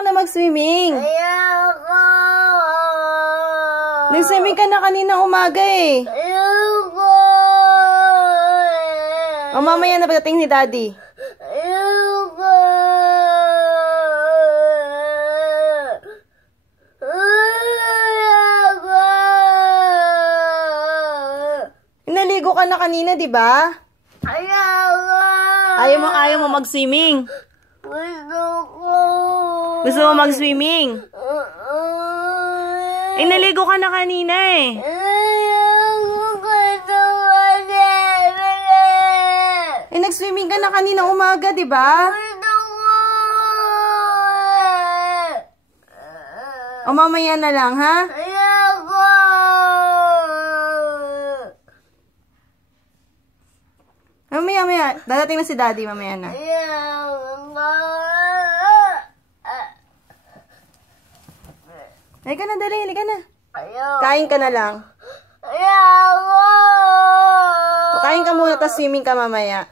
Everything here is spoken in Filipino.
ka na mag-swimming. Ayoko. Nag-swimming ka na kanina umaga eh. Ayoko. O mamaya na pagdating ni Daddy. Ayoko. Ayoko. Naligo ka na kanina, di ba? Ayoko. Ayaw mo mag-swimming. Gusto ko. Gusto mo mag-swimming? Eh, naligo ka na kanina eh. Eh, nag-swimming ka na kanina umaga, di ba? O mamaya na lang, ha? Ayoko. Mamaya. Dadating na si Daddy, mamaya na. Halika na, dali. Halika na. Kain ka na lang. Ayoko. Kain ka muna, tapos swimming ka mamaya.